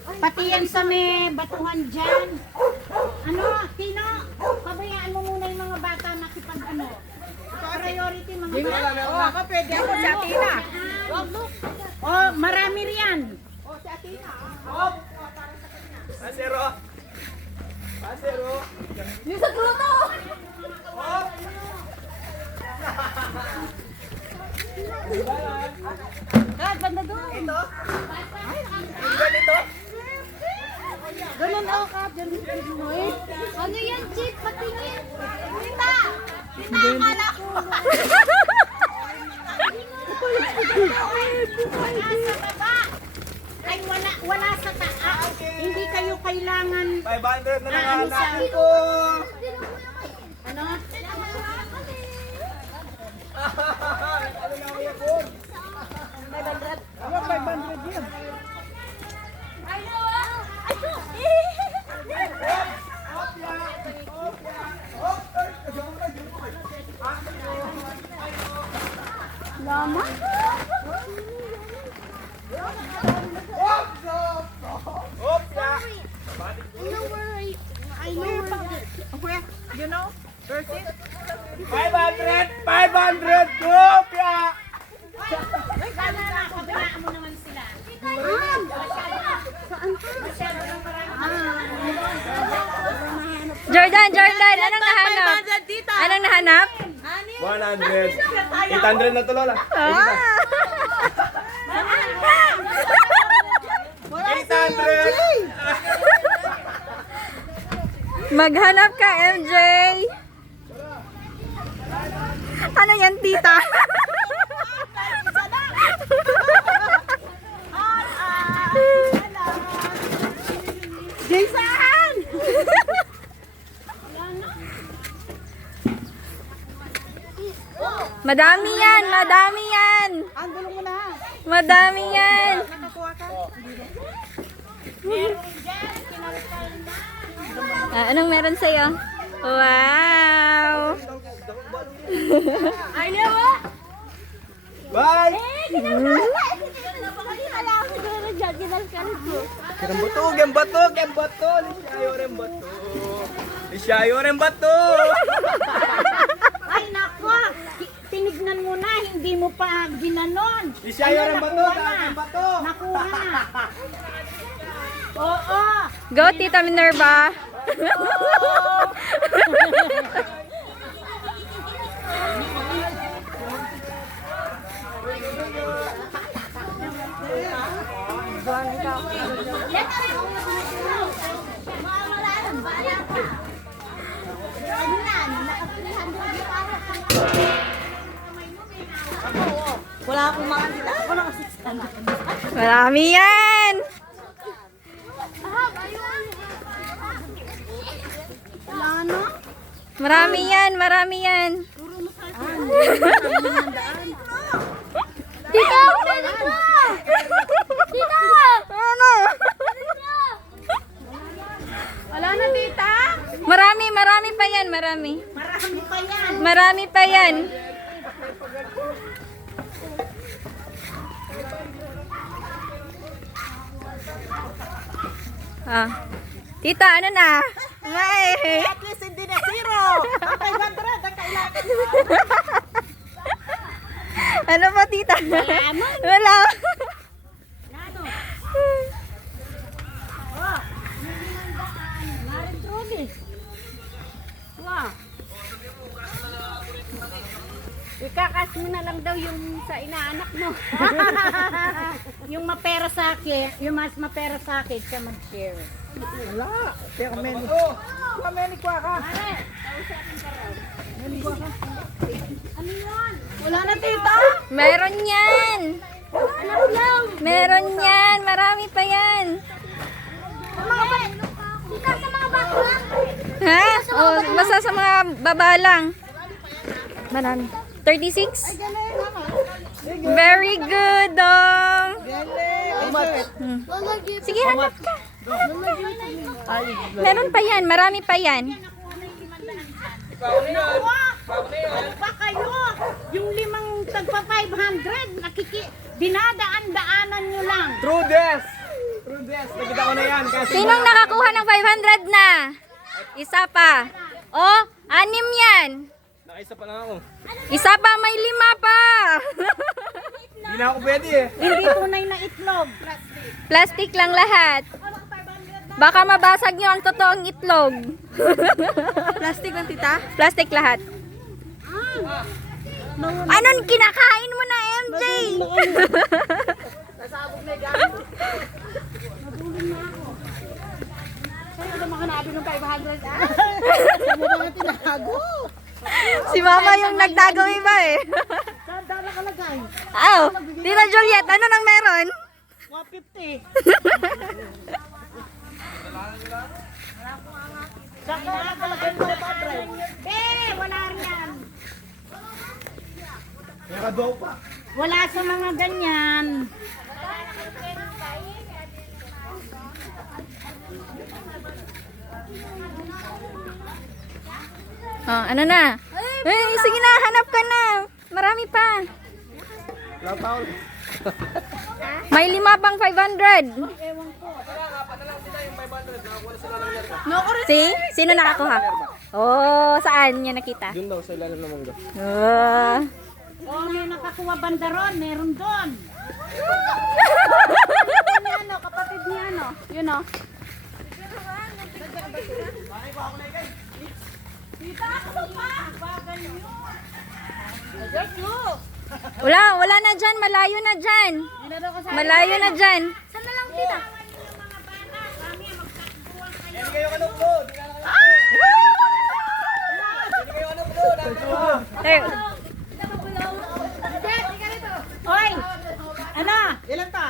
Pati yan sa may batuhan dyan. Ano, Tino, pabayaan mo muna yung mga bata nakipag ano. Priority mga bata. Oo, ako pwede ako si Atina. Oh, marami riyan. Pasero. Pasero. Yung sa gluto! Dad, banda doon. Ito? Ganito? Ganun ako ka, dyan mo eh. Ano yan, Chip? Patingin. Tita! Tita, akala ko. Wala sa baba. Ay, wala sa taas. Hindi kayo kailangan, 500 na lang Ah, hanapin ko. ano? Ano na kuya ko? 500 yan. Lama? Opya. Where? You know? First it? 500! 500! Opya! Kabayaan mo naman sila. Jordan, anong nahanap? Tita! Anong nahanap? 100. 800 na to, Lola. 800! Maghanap ka, MJ. Ano yan, tita? Jason! Madami yan, madami yan. Ang gulong mo na. Madami yan. Nakakuha ka? Anong meron sa'yo? Wow! Ay, niyo Bye! Rembato. Gembato! Lisyayo rin bato! Ay, nako. Tinignan mo na, hindi mo pa ginanon. Lisyayo rin bato! nakuha na. Saan bato? Nakuha na. Oo. Go, Tita Minerva. Wala akong makakita. Wala kasi Marami yan. wala na. Marami yan, marami yan. Tita! Tita! Ano? Wala na, tita! Marami pa yan, marami. Marami pa yan. Marami pa yan. Tita, ano na? May. At least hindi na zero! Ang 500 ang kailangan. Ano pa, tita? Wala. Ikakas mo na lang daw yung sa inaanak mo. Yung mapera sa akin, yung mas mapera sa akin, siya mag-share. Wala. Pero meni. Meni kwa ka. Ano yan? Wala na, tita! Meron yan. Alam lang. Meron yan. Marami pa yan. Tita, sa mga bako lang. Ha? Oh, basta sa mga baba lang. Marami. 36? Very good, dong. Hmm. Sige, hanap ka. Meron pa yan. Marami pa yan. Ano ba kayo? Yung limang tagpa 500, dinadaan-daanan nyo lang. True death! True Yes, nakita ko na yan. Kasi Sinong nakakuha ng 500 na? Isa pa. Oh, 6 yan. nakaisa pa lang ako. Isa pa, may 5 pa. Hindi na ako pwede eh. Hindi tunay na itlog. Plastic lang lahat. Baka mabasag nyo ang totoong itlog. Plastic lang, tita? Plastic lahat. Anong kinakain mo na, MJ? Sa'yo naman kanabi ng 500 ah. Si Mama yung nagtago iba eh. Saan daan nakalagay? Oh, Tita Juliet, ano nang meron? 150. Saan ka nakalagay ng 500? Wala riyan. Nakadaw pa. Wala sa mga ganyan. Oh, ano na? Sige na, hanap ka na. Marami pa. Wala pa ako. May 5 pang 500. See? Sino nakakuha? Oh, saan niya nakita? Doon daw sa ilalim ng mangga. Oh. Oh, may nakakuha bandaron. Meron doon. Ano, kapatid niya, ano? Yun, oh. Wala na dyan. Malayo na dyan. Malayo na dyan. Saan na lang, tita? Hindi kayo kanuklo. Hindi kayo kanuklo. Tayo. Oy! Ano? Ilan pa?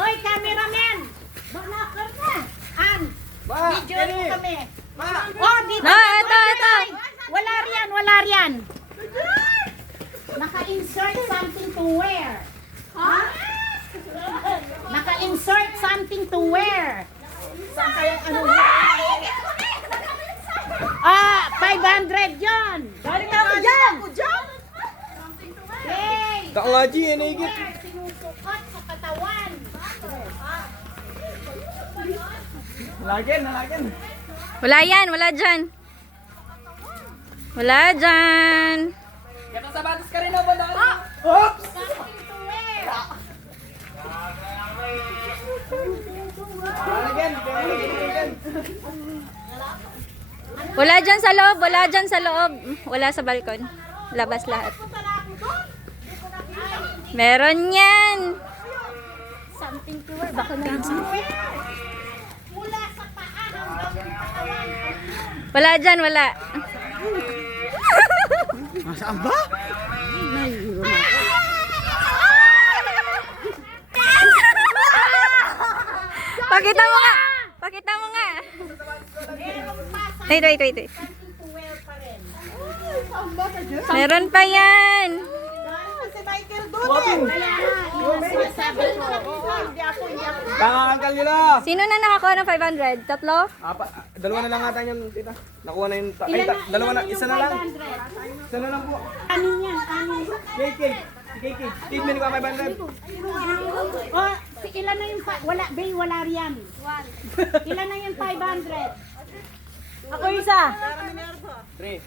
Oy, cameraman! Bakla na! An! Ma, Video mo Kenny. kami. Ma, Oh, dito! No, ito. Wala riyan, wala riyan. Naka-insert something to wear. Ha? Naka-insert something to wear. Saan kaya ano? 500 yon. Galing ako dyan. Hey! Daka nga G, inigit. Sinusukot sa katawan. Nalagyan, nalagyan. Wala yan. Wala dyan. Wala dyan. Kaya sabatos ka rin ako dahil. Oops! Something to wear. Nalagyan, nalagyan. Wala dyan sa loob. Wala dyan sa loob. Wala sa balkon. Labas lahat. Meron yan. Something to wear. Baka na mula sa paa hanggang katawan. Wala dyan. Wala. Saan ba? Pakita mo nga. Pakita mo nga. Wait. Something to wear pa rin. Meron pa yan. Si Michael doon Walking. Kaya nga, yung sinasabi ko. Hindi ako. Kakakangkal nila. Sino na nakakuha ng 500? Tatlo? Dalawa na lang ata yung tita. Nakuha na yung... dalawa na. Isa na lang. Isa na lang po. Anin yan, anin. KK. Si KK. Team ko 500. Oh, ilan na yung wala, Bay, wala riyan. Ilan na yung 500? Ako isa. 3.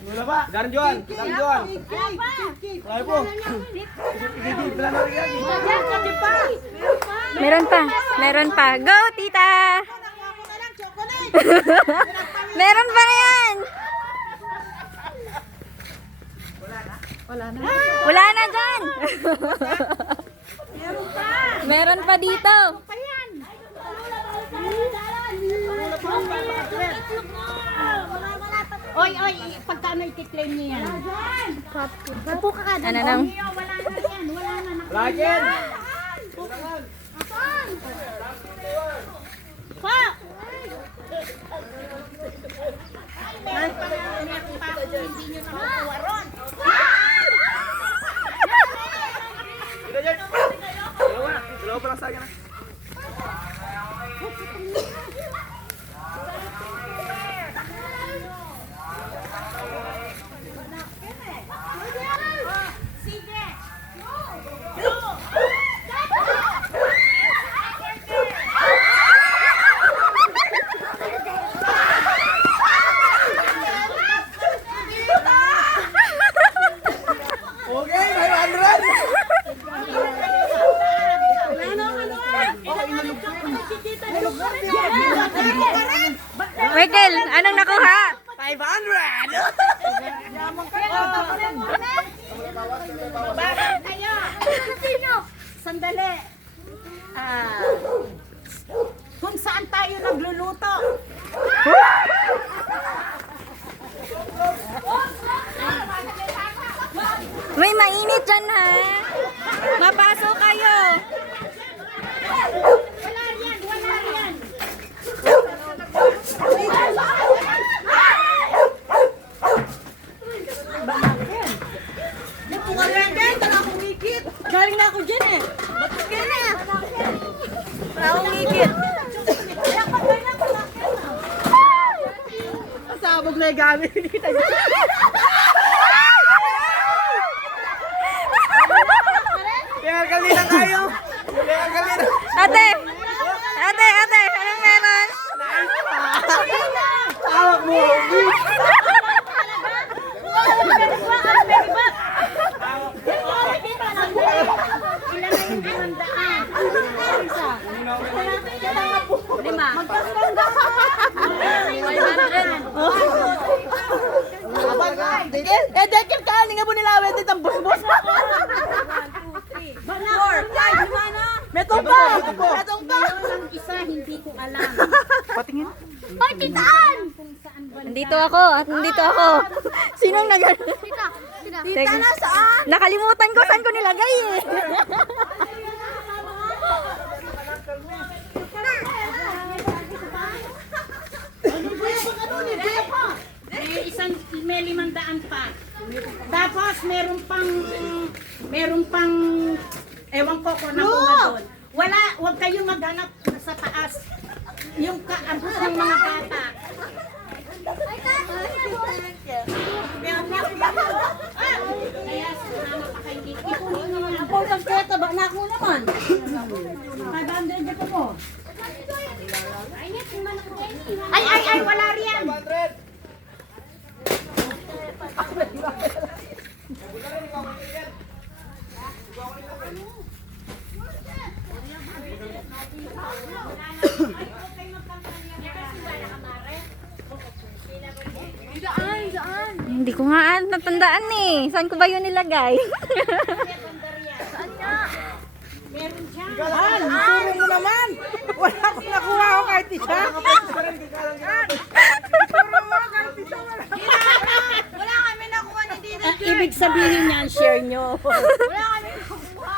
Wala ba? Garan Juan. Garan Juan. Wala po. KK. Wala na rin yan. Meron pa. Meron pa. Go, tita! Meron pa yan! Wala na dyan! Meron pa dito. Oy, pagkano i-claim niya yan? Upo ka ka. Ano nang? Wala na yan, wala na. Lagyan. Pa! Meron pa nga umiyak pa kung hindi nyo nakakuha ron. Dalawa pa lang sa akin. Bakit kayo? Sino? Sandali. Kung saan tayo nagluluto? May mainit dyan ha. Mapasok kayo. Wala riyan, wala riyan. Galing na ako dyan eh. Ba't ka na? Wala akong ngigit. Sabog na yung gamit. Kaya kalina kayo. Kaya kalina. Ate! Ate! Ate! Anong meron? Tawag mo. Ilan na yung 500? Lima. Dekir ka. Hindi nga po nilawin dito ang bus-bus. Four. Five. Lima na. Metong pa. Meron ng isa, hindi ko alam. Patingin. Ay, titaan! Nandito ako at nandito ako. Sinong nag... Tita. Tita. Tita, nasaan? Nakalimutan ko saan ko nilagay eh. May isang, may 500 pa. Tapos meron pang ewan ko kung nakuha doon. Wala, huwag kayong maghanap sa taas. Yung kaabot ng mga bata. Kaya sumama pa kayo dito. Ipunin nyo lang. Ako lang kaya taba na ako naman. 500 dito po. Ay, wala riyan. 100. Hindi ko nga natandaan eh. Saan ko ba yun nilagay? Meron dyan. Turo mo naman. Wala akong nakuha ako kahit isa. Wala kami nakuha ni Tita. Ang ibig sabihin niyan, share nyo. Wala kami nakuha.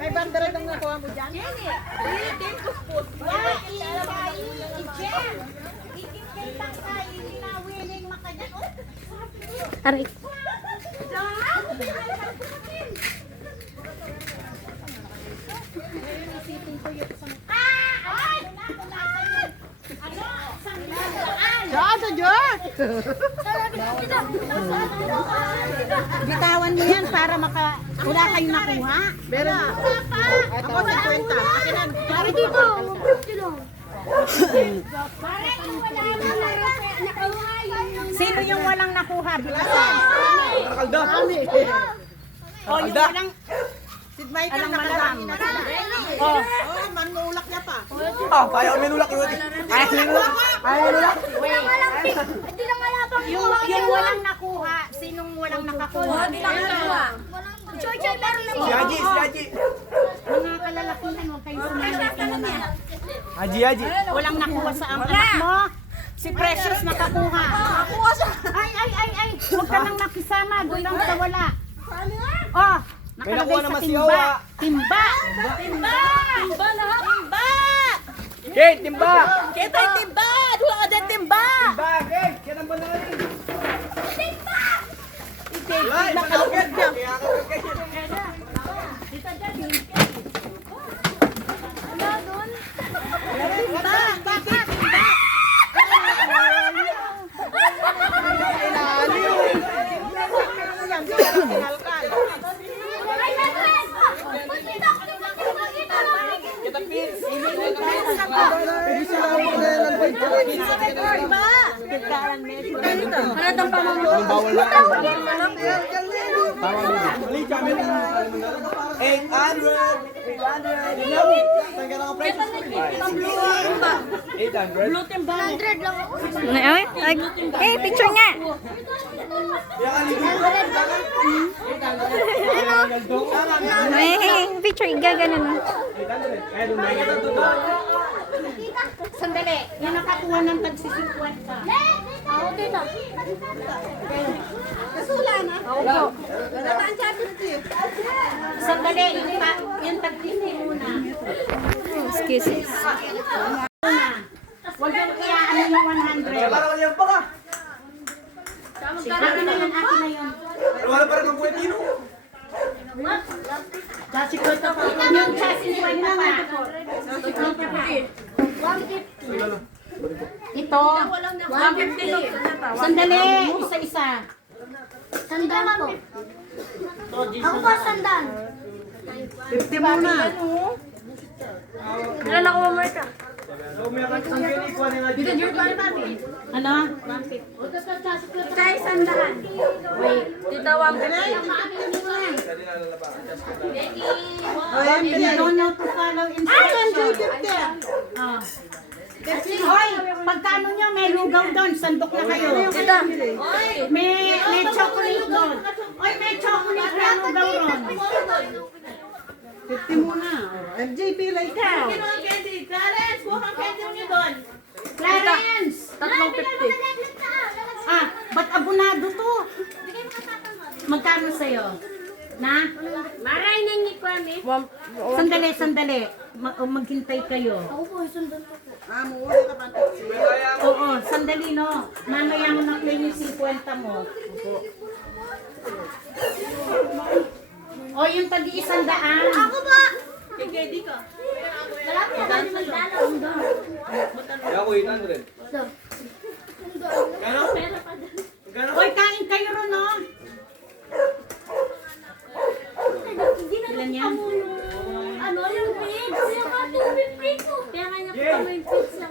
Ang nakuha mo dyan. Wala, i-share. Ikikitang tayo, winning makajan. Aray. Bitawan mo yan para wala kayong nakuha. Ako sa 20. Pare dito. Sino yung walang nakuha? Bilasan. Kalda. O yung walang... Michael Alang malaram. Oh, manulak niya pa. Oh, kaya kami nulak yun. Kaya nulak. Kaya nulak. Hindi lang malabang Yung walang nakuha, sinong walang nakakuha? Hindi lang nakuha. Choy, meron na Si Haji, si Haji. Mga kalalakihan, huwag kayong sumalit. Haji. Walang nakuha sa ang anak mo. Si Precious nakakuha. Nakuha siya. Ay. Huwag ka nang nakisama. Doon lang sa wala. Oh, May nakalagay nakuha sa naman si timba. Owa. Timba. Timba lahat. Timba. Kate, timba. Kita yung timba. Wala ka din timba. Timba, Kate. Kaya nang bala rin. Timba. Wala, nakalagyan niya. Kaya Wala doon. Timba. Bakit timba? Ay, Nathan! Magkita ko din ang magkita namin. kita pins. Ano itong pamamulong? Bawal na. Bali, kami na. 800. 800. Saan ka naka-price? 800. Blue timba. 100 lang ako. Ay, picture nga. Kaya ka ligo. May picture, gaganon mo. Sandali, yung nakakuha ng tag-60 ka. Oo, tita. Sandali, yung tag-60 muna. Excuses. Huwag yung iaano yung 100. Para wala yung baka. Akin na yun, akin na yun. Pero wala pa rin ang kwentino. Yung chassis 50 pa. Ito. 150. Sandali, isa-isa. Sandan po. Ako po, sandan. 50 muna. Ilan ako mamarka? Umiyakan ang kinikuha niya nga dito. Ano? Tay, sandan. Wait. Tita, 150. You don't know to follow instructions. Oh. Hoy, pagkano nyo, may lugaw doon. Sandok na kayo. May chocolate doon. Hoy, may chocolate na lugaw ron. 50 muna. MJ, pila ikaw. Clarence! 350. Ah, ba't abunado to? Magkano sa'yo? Na? Maray na ni Kwame. Sandali. Maghintay kayo. Ako po, sandan po. Oo, sandali no. Mamaya mo na claim yung 50 mo. O yung tag-100. Ako ba? Malapit na tayo magdalaw. Kaya ako 800. Gano? Oy, kain kayo ron no. Ilan yan? Ano yung pizza? Yung ating pizza. Kaya nga na po yung pizza.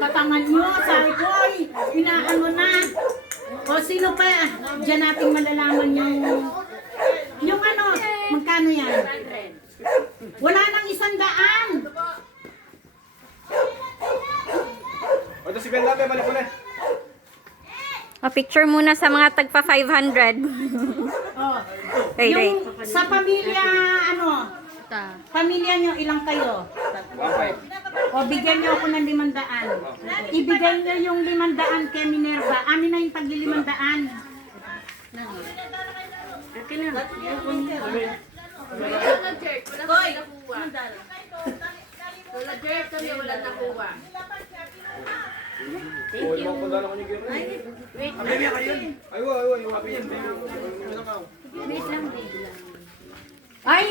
Katangan nyo, sabi ko, oy, inaano na. O sino pa? Diyan natin malalaman yung ano, magkano yan? Wala nang 100. O, ito si Ben Dante, balik ko na. Picture muna sa mga tagpa 500. Oh. Ray. Yung sa pamilya, ano, pamilya nyo, ilang kayo? 1.5. O, bigyan nyo ako ng 500. Ibigay nyo yung 500 kay Minerva. Amin na yung tagli 500. Thank you. Ay,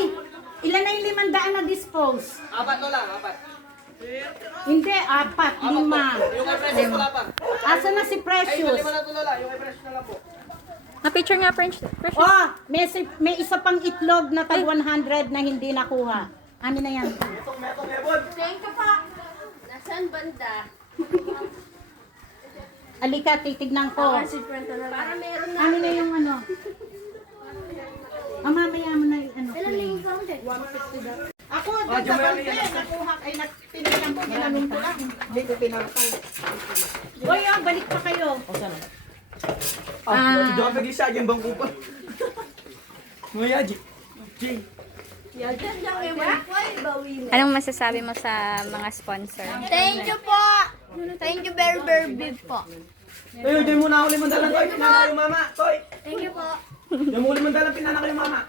ilan na yung 500 na dispose? 4 to lang, 4. Hindi, 4, 5. Yung kay Precious wala pa. Asa na si Ay, Precious? 5 na to lola. Yung kay Precious na lang po. Picture nga, French. Oh, may isa pang itlog na tag 100 na hindi nakuha. Amin na yan. Metong Ebon. Thank you pa. Nasaan banda? Alika, titignan ko. Para meron na. Amin na yung ano. Mamaya mo na yung ano. Ilan lang yung fountain? Ako, nakuha, ay tinignan ko, ginanong ko lang. Hindi ko pinapay. Uy, balik pa kayo. Hindi ako nag-isa, yung bangko pa. Nguya, G. Anong masasabi mo sa mga sponsor? Thank you po. Thank you very, very big po. Ay, dyan muna ako 500 Toy. Pinana ko yung mama. Toy. Thank you po. Dyan mo 500 pinana ko yung mama.